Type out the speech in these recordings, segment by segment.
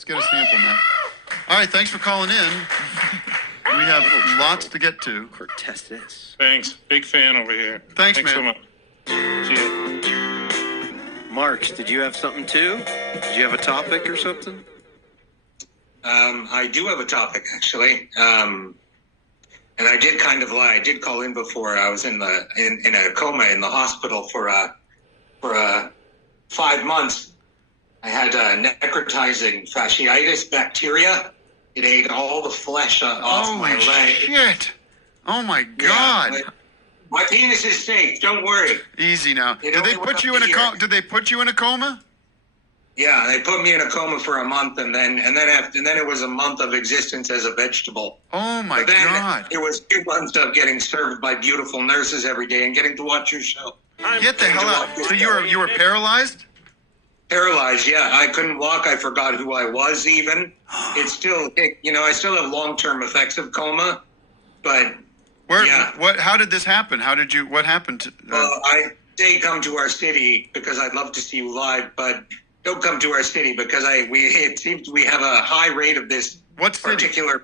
Let's get a sample, Matt. All right, thanks for calling in. We have lots to get to. Cortestes. Thanks. Big fan over here. Thanks man. So much. See ya. Marks, did you have something too? Did you have a topic or something? I do have a topic, actually. And I did kind of lie. I did call in before. I was in a coma in the hospital for 5 months. I had necrotizing fasciitis bacteria. It ate all the flesh off my leg. Shit. Oh, my God. Yeah, my penis is safe. Don't worry. Easy now. Did they put you in a coma? Did they put you in a coma? Yeah, they put me in a coma for a month, and then it was a month of existence as a vegetable. Oh my God! It was 2 months of getting served by beautiful nurses every day and getting to watch your show. Get the hell out! So you were paralyzed? Paralyzed, yeah. I couldn't walk. I forgot who I was. Even I still have long-term effects of coma, but yeah. How did this happen? What happened? Well, I say come to our city because I'd love to see you live, but don't come to our city because it seems we have a high rate of this particular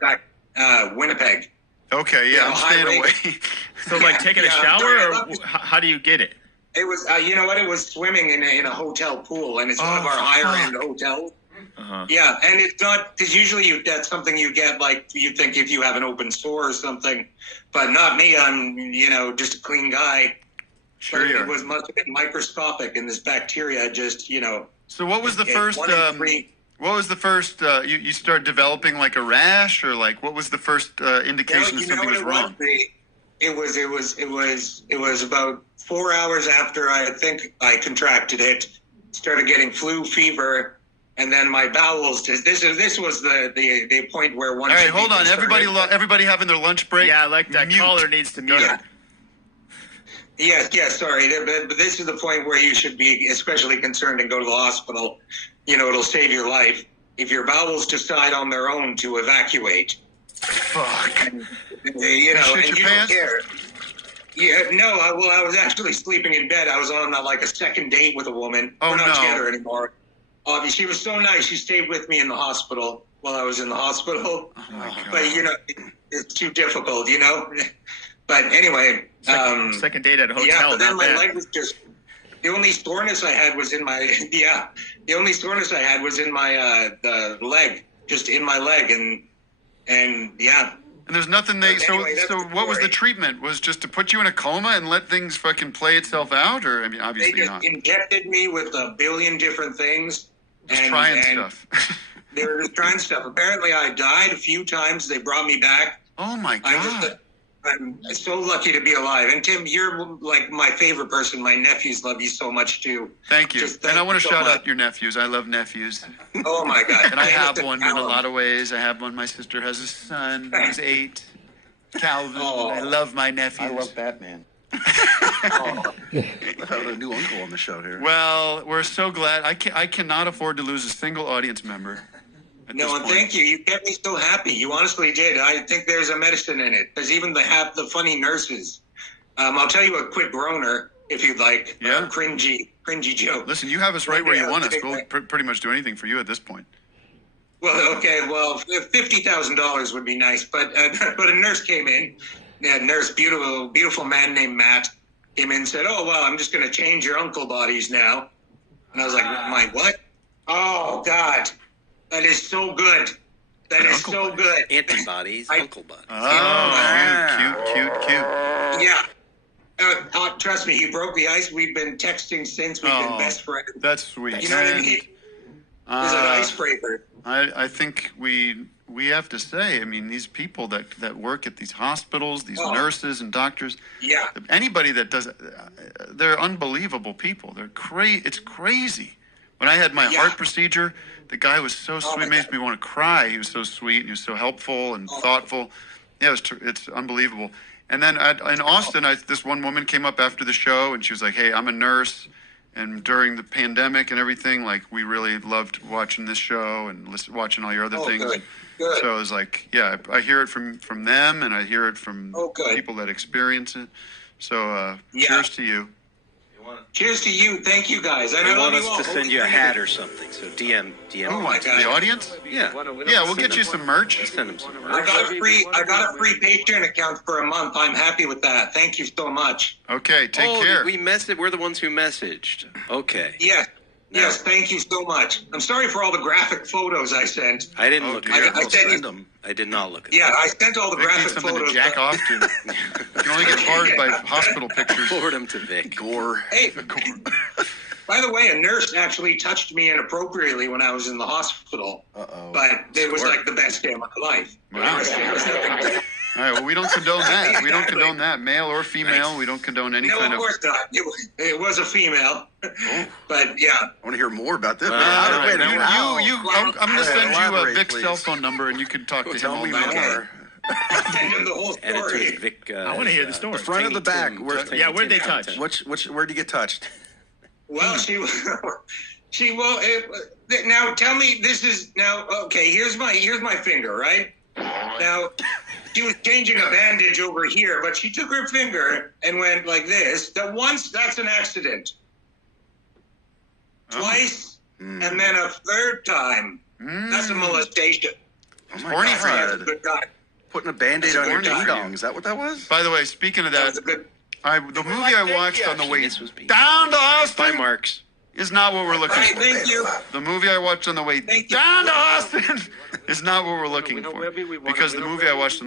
Winnipeg. Okay, yeah, I'm staying away. So, like taking a shower, or how do you get it? It was, it was swimming in a hotel pool, and it's one of our higher-end hotels. Uh-huh. Yeah, and it's not, because usually that's something you get, like, you think if you have an open sore or something, but not me. I'm, just a clean guy. Sure. But it must have been microscopic, and this bacteria just, So what was the first? What was the first? You start developing like a rash, or like what was the first indication that something was wrong? It was about 4 hours after I think I contracted it, started getting flu fever, and then my bowels. This was the point where one. All right, hold on, everybody having their lunch break. Yeah, like that caller needs to mute. Yeah. Yes, sorry. But this is the point where you should be especially concerned and go to the hospital. It'll save your life. If your bowels decide on their own to evacuate. Fuck. And you don't care. Yeah, no, I was actually sleeping in bed. I was on like a second date with a woman. Oh, We're not no. together anymore. She was so nice. She stayed with me in the hospital while I was in the hospital. Oh, my God. But, it's too difficult, But anyway, second date at a hotel. yeah. But then my bad. leg was just the only soreness I had was in my The only soreness I had was in my the leg, just in my leg, and yeah. And there's nothing so what was the treatment? Was just to put you in a coma and let things fucking play itself out, or obviously they just not. Injected me with a billion different things. Trying stuff. They were just trying stuff. Apparently, I died a few times. They brought me back. Oh my God. I'm so lucky to be alive. And Tim, you're like my favorite person. My nephews love you so much too. Thank you. And I want to shout out your nephews. I love nephews. Oh my God. And I have one in a lot of ways. I have one. My sister has a son who's 8. Calvin. Oh. I love my nephews. I love Batman. I have a new uncle on the show here. Well, we're so glad. I cannot afford to lose a single audience member. No, and thank you. You kept me so happy. You honestly did. I think there's a medicine in it. There's even the funny nurses. I'll tell you a quick groaner if you'd like. Yeah. Cringy joke. Listen, you have us right where you want us. We'll pretty much do anything for you at this point. Well, okay. Well, $50,000 would be nice. But a nurse came in. Yeah, nurse, beautiful man named Matt came in and said, "Oh, well, I'm just going to change your uncle bodies now." And I was like, "My what?" Oh, God. That is so good. That is so good. Antibodies, uncle bodies. Oh, cute. Yeah. Trust me, he broke the ice. We've been texting since. We've been best friends. That's sweet. You know what I mean? He's an icebreaker. I think we have to say, I mean, these people that work at these hospitals, these nurses and doctors, anybody that does it, they're unbelievable people. It's crazy. When I had my heart procedure, the guy was so sweet. It makes me want to cry. He was so sweet, and he was so helpful and thoughtful. Yeah, it's unbelievable. And then in Austin, this one woman came up after the show, and she was like, "Hey, I'm a nurse, and during the pandemic and everything, like, we really loved watching this show and watching all your other things." Good. So I was like, yeah, I hear it from them, and I hear it from people that experience it. So cheers to you. Cheers to you. Thank you, guys. And They I love want you us all. to send you a hat or something. So DM. Who wants? God. The audience? Yeah. Yeah, we'll get you some merch. Send them some I merch. got a free Patreon account for a month. I'm happy with that. Thank you so much. Okay, take care. We messaged. We're the ones who messaged. Okay. Yes. No. Yes, thank you so much. I'm sorry for all the graphic photos I sent. I didn't look at I them. sent them. I did not look at Yeah, I sent all the Vic needs graphic something photos. to jack off to. You can only get barred by hospital pictures. Forward them to Vic. Gore. Hey, by the way, a nurse actually touched me inappropriately when I was in the hospital. Uh-oh. But it was like the best day of my life. Wow. It was nothing good. All right, well, we don't condone that. We don't Exactly. condone that. Male or female, Nice. we don't condone any No, kind of of... course not. It was a female. But yeah. I want to hear more about this. All All Wait right, a minute. How? I'm going to send you a Elaborate, Vic's please. cell phone number, and you can talk to him Tell all me night. more. Send him the whole Add it to his story. Vic. I want to hear the story. Front of the back. Yeah, where'd they touch? Where'd you get touched? Well, now tell me this is now okay. Here's my finger, right? Now she was changing a bandage over here, but she took her finger and went like this. That's an accident. Twice, and then a third time. That's a molestation. Oh my Horny God. Good guy. Putting a Band-Aid That's on your a horny ding-dong. Is that what that was? By the way, speaking of That that, was a good. the movie I watched on the way This was being- down to Bye, Austin Marks. is not what we're looking Hey, for. thank you. The movie I watched on the way Thank you. down to Austin is not what we're looking for. Because the movie I watched on